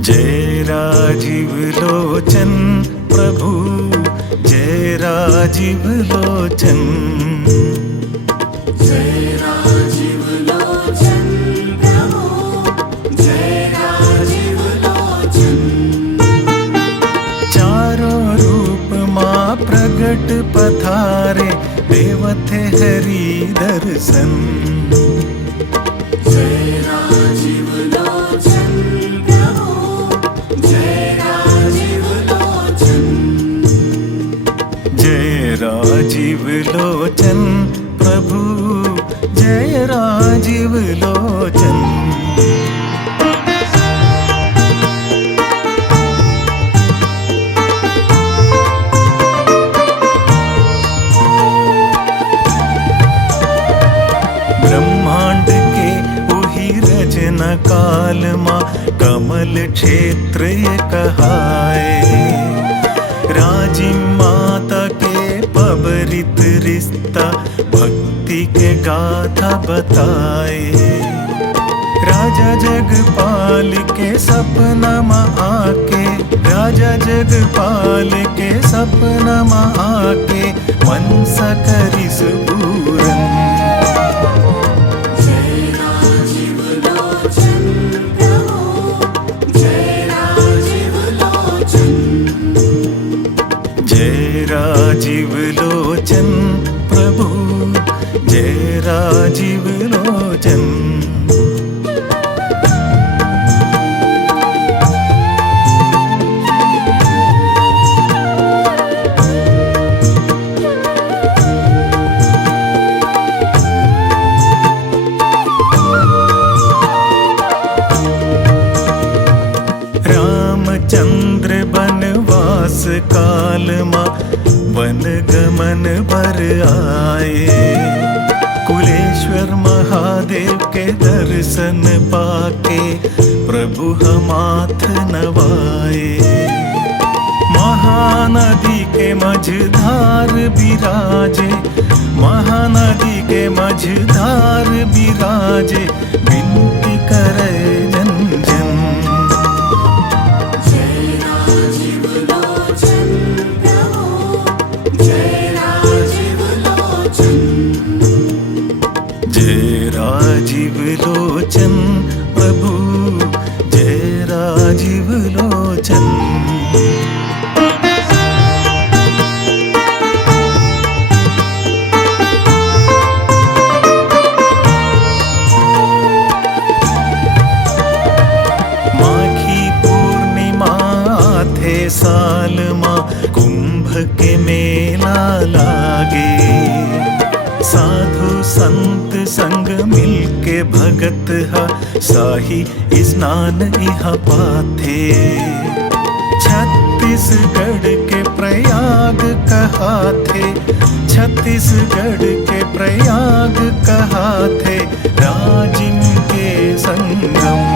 जय राजीव लोचन प्रभु, जय राजीव लोचन। जय राजीव लोचन प्रभु, जय राजीव लोचन। चारों रूप माँ प्रगट पधारे, देवते हरि दर्शन। जय राजीव लोचन प्रभु, जय राजीव लोचन। जय राजीव लोचन प्रभु, जय राजीव लोचन। ब्रह्मांड के उही रचना काल माँ, कमल क्षेत्र ये कहाए। राजी माता के पबरित रिश्ता, भक्ति के गाथा बताए। राजा जगपाल के सपना माँ आके, राजा जगपाल के सपना माँ आके, मनसा करी सुबूरन। जय राजीव लोचन प्रभु, जय राजीव लोचन। जय राजीव लोचन प्रभु, जय राजीव लोचन। रामचंद्र बनवास काल माँ, वन गमन बर आए। कुलेश्वर महादेव के दर्शन पाके, प्रभु हमाथ नवाए। महानदी के मझधार बिराजे, महानदी के मझधार बिराजे, विनती करे जन जन। जय राजीव लोचन प्रभु, जय राजीव लोचन। जय राजीव लोचन प्रभु, जय राजीव लोचन। माघी पूर्णिमा थे साल माँ, कुंभ के मेला लागे। साधु संत संग मिलके भगत हा, साही स्नान इहा पाथे। छत्तीसगढ़ के प्रयाग कहाथे, छत्तीसगढ़ के प्रयाग कहाथे, राजिम के संगम।